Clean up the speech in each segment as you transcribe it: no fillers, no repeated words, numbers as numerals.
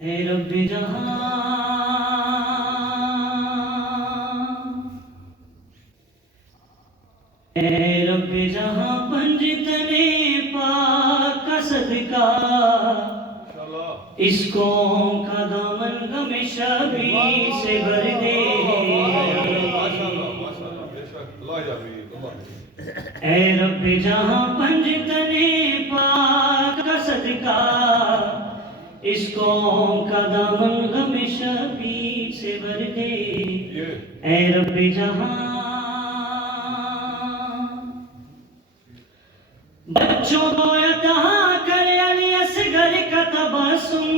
اے رب جہاں اے رب جہاں پنج تنے پاک کا صدقہ اس قوم کا دامن غم شبی سے بھر دے اے رب جہاں پنج تنے پاک کا صدقہ اس قوم کا دامن غم شبی سے بھر دے اے رب جہاں بچوں کو عطا کر علی اصغر کا تبسم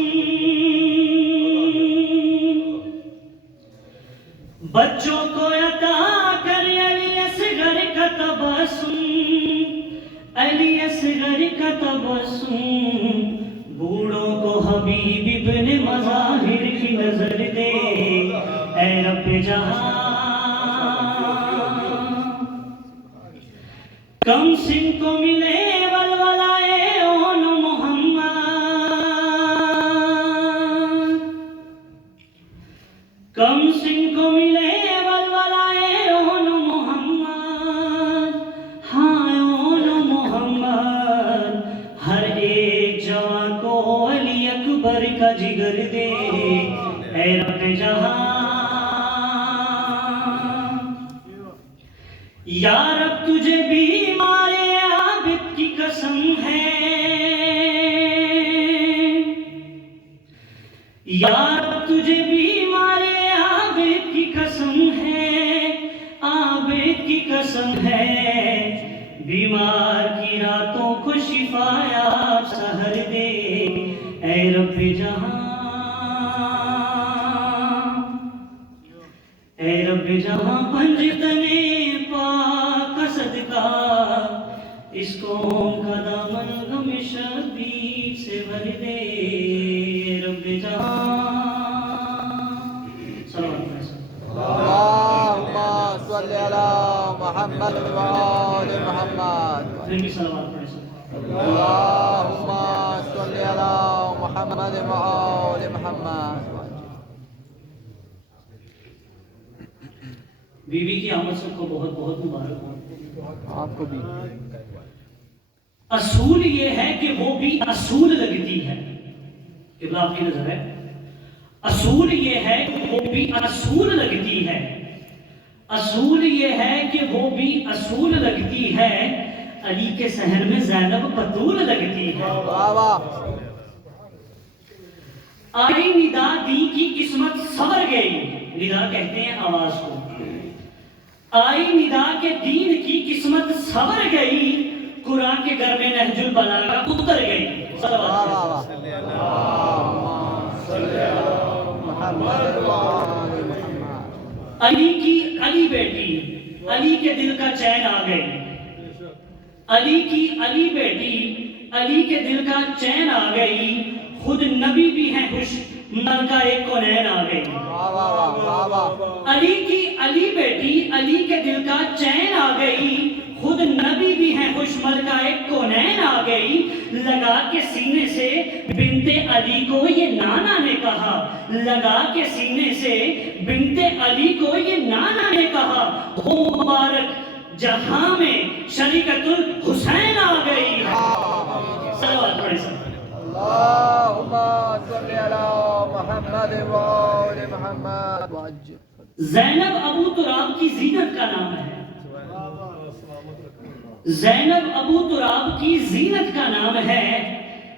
بچوں کو عطا کر علی اصغر کا تبسم علی اصغر کا تبسم بوڑھوں کو حبیب ابن مظاہر کی نظر دے اے رب جہاں کم سن کو ملے ولولائے اون محمد کم سن کو ملے ولولائے اون محمد ہاں اون محمد ہر ایک جوان کو علی اکبر کا جگر دے اے رب جہاں یا رب تجھے بیمار عابد کی قسم ہے یا رب تجھے بیمار عابد کی قسم ہے عابد کی قسم ہے بیمار کی راتوں کو شفا یا سحر دے اے رب جہاں اے رب جہاں پنج تنے پاک کا صدقہ اس قوم کا دامن غم شبی سے بھر دے اے رب جہاں اللہم صلی علی محمد وآل محمد پھر بھی صلوات پڑھیں اللہم صلی علی محمد وآل محمد بی بی کی آمد سب کو بہت بہت مبارک ہو آپ کو بھی اصول یہ ہے کہ وہ بھی اصول لگتی ہے قبلہ آپ کی نظر ہے اصول یہ ہے کہ وہ بھی اصول لگتی ہے اصول یہ ہے کہ وہ بھی اصول لگتی ہے علی کے صحن میں زینب بطول لگتی ہے واہ واہ آئی ندا دی کی قسمت سور گئی ندا کہتے ہیں آواز کو آئی ندا کے دین کی قسمت سور گئی قرآن کے گھر میں نہج البلاغہ اتر گئی واہ واہ صلی علی محمد وآل محمد علی کی علی بیٹی علی کے دل کا چین آ گئی علی کی علی بیٹی علی کے دل کا چین آ گئی خود نبی بھی ہیں خوش ملکہ ایک کونین آ گئی واہ واہ واہ واہ علی کی علی بیٹی علی کے دل کا چین آ گئی خود نبی بھی ہیں خوش ملکہ ایک کونین آ گئی لگا کے سینے سے بنت علی کو یہ نانا نے کہا لگا کے سینے سے بنت علی کو یہ نانا نے کہا ہو مبارک جہاں میں شریکت الحسین آ گئی صلوات پڑھیں سب اللہم صلی علی محمد وآل محمد زینب ابو تراب کی زینت کا نام ہے زینب ابو تراب کی زینت کا نام ہے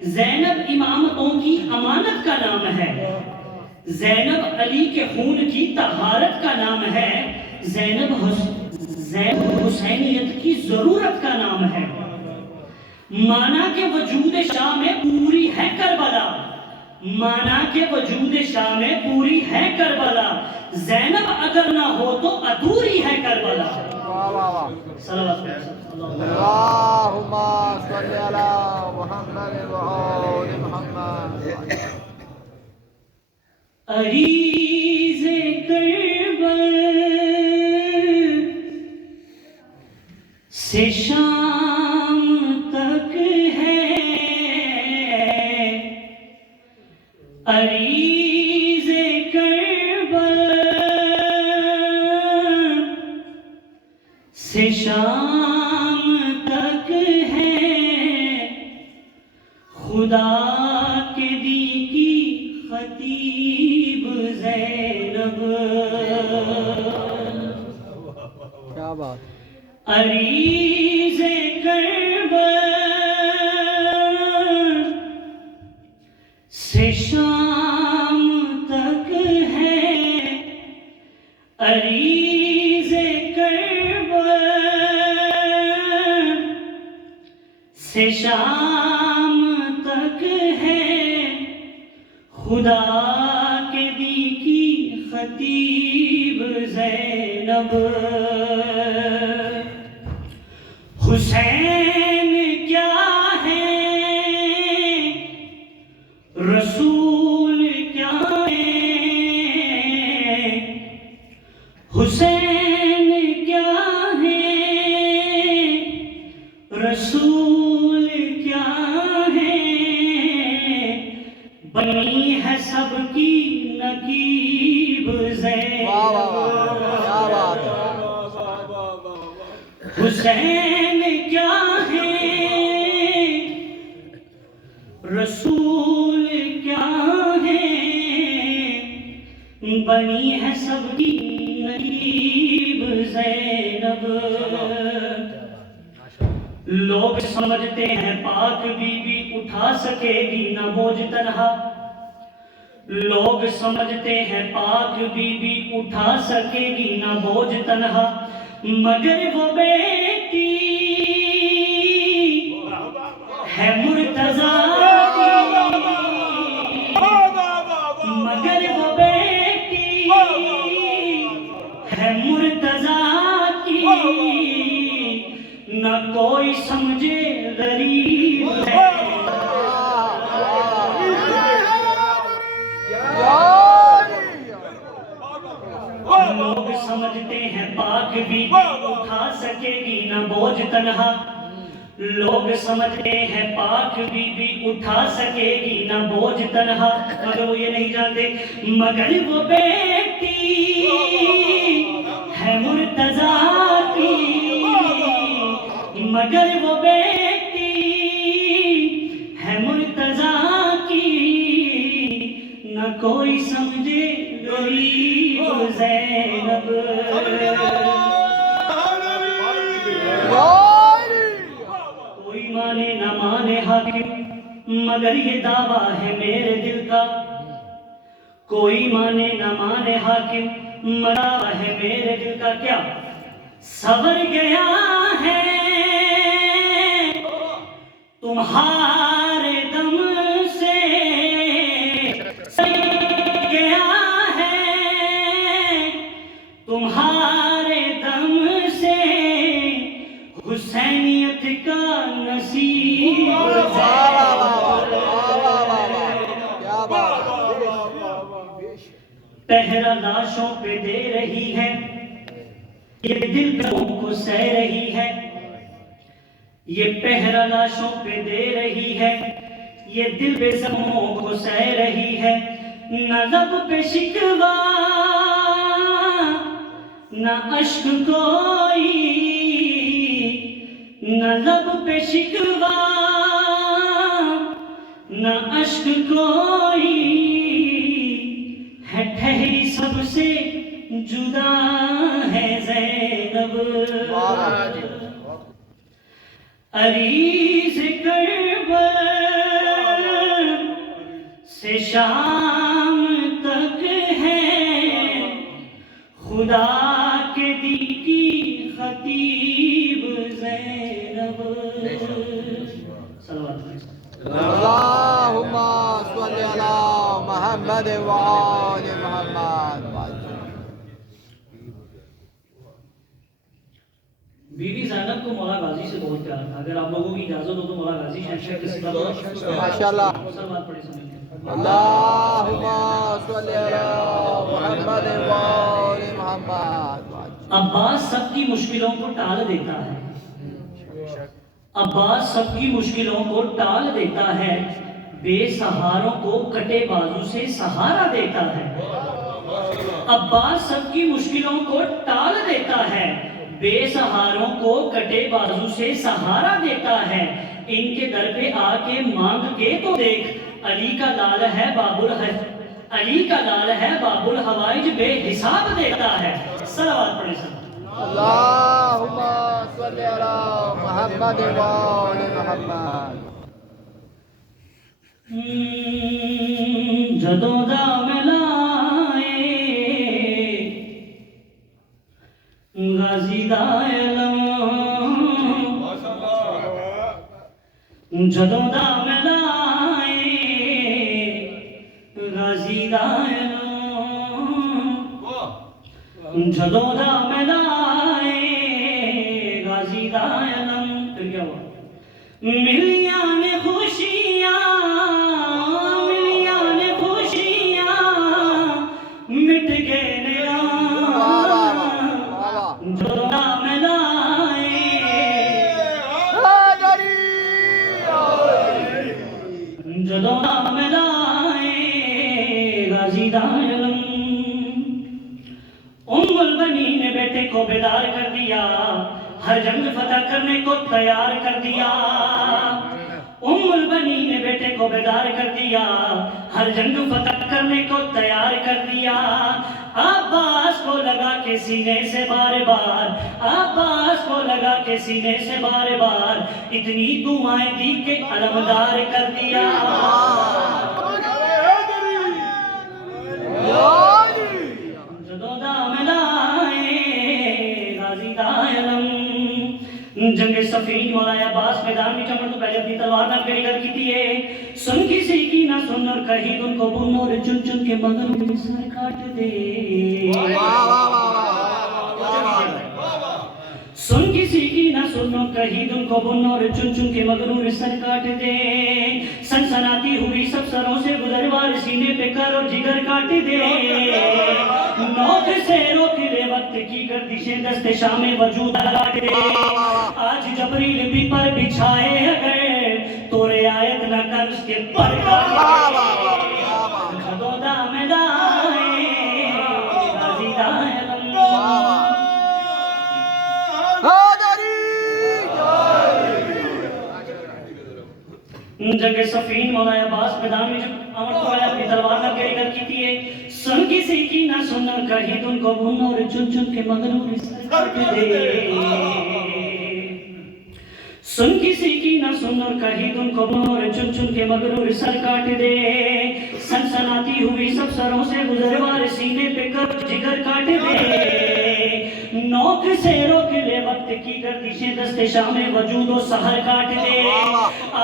زینب امامتوں کی امانت کا نام ہے زینب علی کے خون کی طہارت کا نام ہے زینب حسینیت کی ضرورت کا نام ہے مانا کہ وجود شاہ میں پوری ہے کربلا مانا کہ وجود شاہ میں پوری ہے کربلا زینب اگر نہ ہو تو ادھوری ہے کربلا واہ واہ واہ صلوات اللہ اللہم صلی علی محمد وآل محمد عریض کربل سے شام تک ہے عریض کربل سے شام تک ہے خدا کے دی کی خطیب زینب کیا بات عریض کربل سے شام تک ہے عریض کربل سے شام تک ہے خدا کے دی کی خطیب زینب حسین کیا ہے رسول کیا ہے حسین کیا ہے رسول کیا ہے بنی ہے سب کی نقیب زینب واہ واہ واہ کیا بات ہے حسین کیا ہے رسول کیا ہے بنی ہے سب کی نقیب زینب لوگ سمجھتے ہیں پاک بی بی اٹھا سکے گی نہ بوجھ تنہا لوگ سمجھتے ہیں پاک بی بی اٹھا سکے گی نہ بوجھ تنہا مگر وہ بیٹی ہے مرتضیٰ کی مگر وہ بیٹی ہے مرتضیٰ کی نہ کوئی سمجھے غریب ہے لوگ سمجھتے ہیں پاک بی بی اٹھا سکے گی نہ بوجھ تنہا لوگ سمجھتے ہیں پاک بی بی اٹھا سکے گی نہ بوجھ تنہا مگر وہ یہ نہیں جانتے مگر وہ بیٹی ہے مرتضیٰ کی مگر وہ بیٹی ہے مرتضیٰ کی نہ کوئی سمجھے غریب زینب کوئی مانے نہ مانے حاکم مگر یہ دعویٰ ہے میرے دل کا کوئی مانے نہ مانے حاکم مگر ہے میرے دل کا کیا سور گیا ہے تمہارے دم سے گیا ہے تمہارے دم سے حسینیت کا نصیب پہرا لاشوں پہ دے رہی ہے یہ دل قلبوں کو سہ رہی ہے یہ پہرا لاشوں پہ دے رہی ہے یہ دل بے زخموں کو سہ رہی ہے نہ لب پہ شکوہ نہ اشک کوئی نہ لب پہ شکوہ نہ اشک کوئی ہے ٹھہری سب سے جدا ہے زینب عریض کربل سے شام تک ہے خدا کے دی کی خطیب زینب اللہم صلی علی محمد وآل محمد زینب کو مولا غازی سے بہت پیار تھا. اگر آپ لوگوں کی اجازت ہو تو مولا غازی شہنشاہ کی صفت ماشاءاللہ. سلوات پڑھے سمجھ. اللهم صل على محمد وآل محمد. عباس سب کی مشکلوں کو ٹال دیتا ہے. عباس سب کی مشکلوں کو ٹال دیتا ہے. بے سہاروں کو کٹے بازو سے سہارا دیتا ہے. عباس سب کی مشکلوں کو ٹال دیتا ہے. بے سہاروں کو کٹے بازو سے سہارا دیتا ہے. ان کے در پہ آ کے مانگ کے تو دیکھ. علی کا لال ہے علی کا لال ہے باب الحوائج بے حساب دیتا ہے. صلوات پڑھیں سب. اللهم صل على محمد وآل محمد. جدوں دا ملائے غازی دا علم. جدوں دا ملائے غازی دا علم. جدوں دا ملائے غازی دا علم. پھر کیا ہوا؟ ملیاں نے خوشیاں مٹ گئے نیام. جدوں دا ملائے جدوں دا ملائے غازی دا علم. ام البنین نے بیٹے کو بیدار کر دیا. ہر جنگ فتح کرنے کو تیار کر دیا. ام البنین نے بیٹے کو بیدار کر دیا. ہر جنگ فتح کرنے کو تیار کر دیا. عباس کو لگا کے سینے سے بار بار. عباس کو لگا کے سینے سے بار بار. اتنی دعائیں دی کہ علمدار کر دیا. جدوں دا ملائے غازی دا علم. جنگ صفین مولا عباس میدان میں چمڑ تو پہلے اپنی تلوار نہ کری کر کی دیئے. سن کسی کی نہ سن اور کہیں ان کو بن اور چن چن کے مگر ان سر کاٹ دے. سن کسی کی نہ سن اور کہیں ان کو بن اور چن چن کے مگر ان سر کاٹ دے. سنسناتی ہوئی سب سروں سے گزر وار سینے پہ کر اور جگر کاٹ دے. نوک سے روک لے وقت کی گردشیں دست شام وجود کاٹ دے. آج جبریل بھی پر بچھائے اگر تو رعایت نہ کر اس کے پر کاٹ دے. جدوں دا ملائے غازی دا علم. جنگ صفین مولا عباس میدان میں جب امر کو آیا اپنی تلوار نہ گری کر کی تیئے. سن کسی کی نہ سن اور کہیں ان کو بن اور چن چن کے مگر ان سر کاٹ دے. سن کسی کی نہ سن اور کہیں ان کو بن اور چن چن کے مگر ان سر کاٹ دے. سنسناتی ہوئی سب سروں سے گزر وار سینے پہ کر جگر کاٹ دے. نوک سے روک لے وقت کی گردشیں دست شام وجود و سحر کاٹ دے.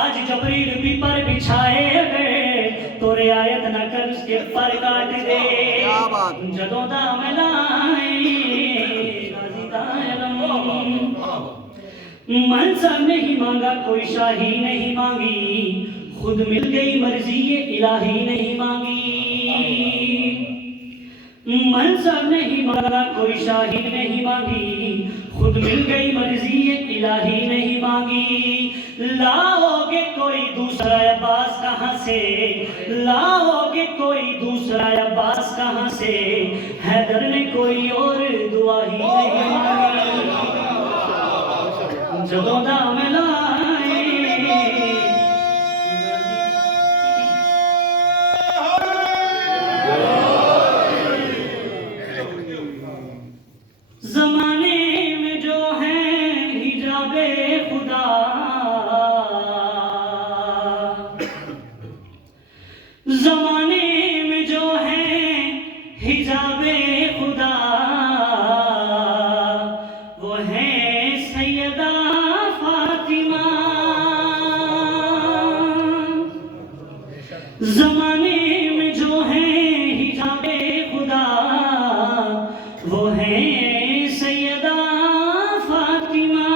آج جبریل بھی پر بچھائے اگر تو رعایت نہ کر اس کے پر کاٹ دے. جدوں دا ملائے غازی دا علم. منصب نہیں مانگا کوئی شاہی نہیں مانگی. خود مل گئی مرضی الہی نہیں مانگی. منصب نہیں مانگا کوئی شاہی نہیں مانگی. خود مل گئی مرضی الہی نہیں مانگی. لاؤ گے کوئی دوسرا عباس کہاں سے. لاؤ گے کوئی دوسرا عباس کہاں سے. حیدر نے کوئی اور دعا ہی نہیں مانگی. جدوں دا ملائے زمانے میں جو ہے حجاب خدا. زمانے میں جو ہے حجاب خدا. وہ ہے سیدہ فاطمہ. زمانے میں جو ہے حجاب خدا. وہ ہے سیدہ فاطمہ.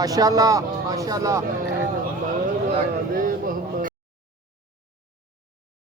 ماشاءاللہ ماشاءاللہ.